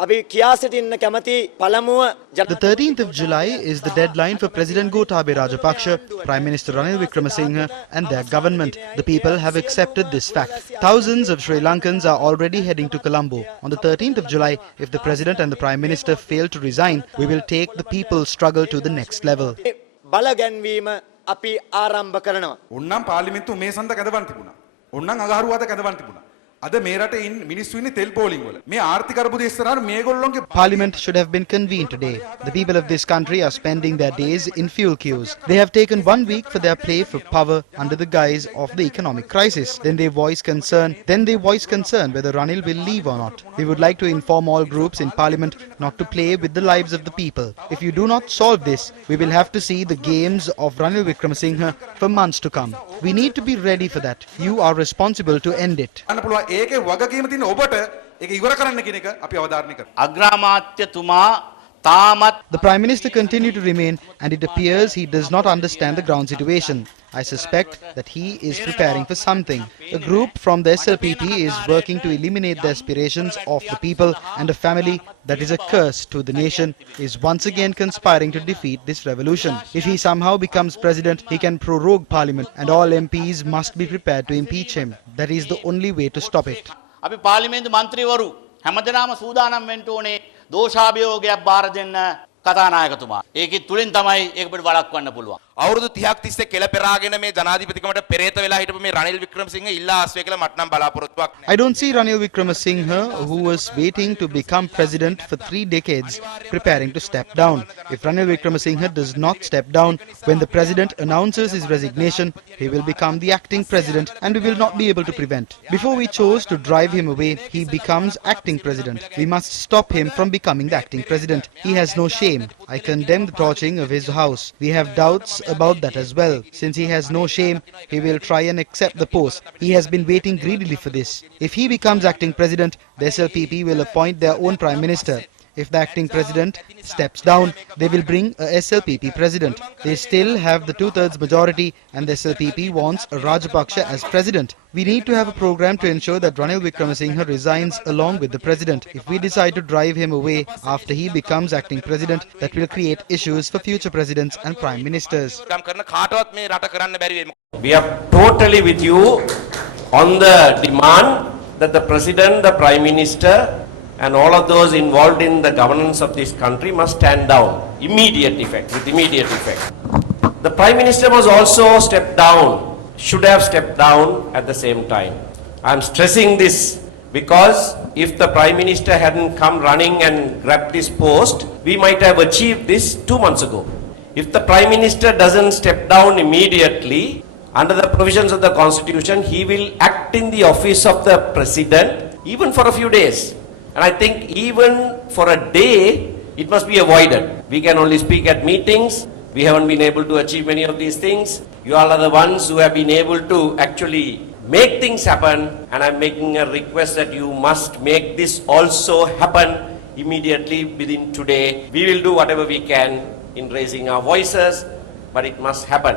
The 13th of July is the deadline for President Gotabaya Rajapaksa, Prime Minister Ranil Wickremesinghe and their government. The people have accepted this fact. Thousands of Sri Lankans are already heading to Colombo. On the 13th of July, if the President and the Prime Minister fail to resign, we will take the people's struggle to the next level. Parliament should have been convened today. The people of this country are spending their days in fuel queues. They have taken 1 week for their play for power under the guise of the economic crisis. Then they voice concern whether Ranil will leave or not. We would like to inform all groups in Parliament not to play with the lives of the people. If you do not solve this, we will have to see the games of Ranil Wickremesinghe for months to come. We need to be ready for that. You are responsible to end it. The Prime Minister continued to remain, and it appears he does not understand the ground situation. I suspect that he is preparing for something. A group from the SLPP is working to eliminate the aspirations of the people, and a family that is a curse to the nation is once again conspiring to defeat this revolution. If he somehow becomes president, he can prorogue Parliament, and all MPs must be prepared to impeach him. That is the only way to stop it. අපි පාර්ලිමේන්තු මන්ත්‍රීවරු හැමදෙනාම සූදානම් වෙන්න ඕනේ දෝෂාභියෝගයක් බාර දෙන්න කතානායකතුමා. ඒකෙ තුලින් තමයි ඒක පිට වළක්වන්න පුළුවන්. අවුරුදු 30ක් තිස්සේ කෙල පෙරාගෙන මේ ජනාධිපතිකමට පෙරේත වෙලා හිටපු මේ රනිල් වික්‍රමසිංහ ඉල්ලා ආස්වේ කියලා මට නම් බලාපොරොත්තුවක් නැහැ. I don't see Ranil Wickremesinghe, who was waiting to become president for 3 decades, preparing to step down. If Ranil Wickremesinghe does not step down, when the president announces his resignation, he will become the acting president and we will not be able to prevent. Before we chose to drive him away, he becomes acting president. We must stop him from becoming the acting president. He has no shame. I condemn the torching of his house. We have doubts about that as well. Since he has no shame, he will try and accept the post. He has been waiting greedily for this. If he becomes acting president, the SLPP will appoint their own prime minister. If the acting president steps down, they will bring a SLPP president. They still have the 2/3 majority and the SLPP wants a Rajapaksa as president. We need to have a program to ensure that Ranil Wickremesinghe resigns along with the president. If we decide to drive him away after he becomes acting president, that will create issues for future presidents and prime ministers. We are totally with you on the demand that the president, the prime minister and all of those involved in the governance of this country must stand down with immediate effect. The Prime Minister was also stepped down, should have stepped down at the same time. I am stressing this because if the Prime Minister hadn't come running and grabbed this post, we might have achieved this 2 months ago. If the Prime Minister doesn't step down immediately, under the provisions of the Constitution, he will act in the office of the President even for a few days. And I think even for a day, it must be avoided. We can only speak at meetings. We haven't been able to achieve many of these things. You all are the ones who have been able to actually make things happen. And I'm making a request that you must make this also happen immediately within today. We will do whatever we can in raising our voices, but it must happen.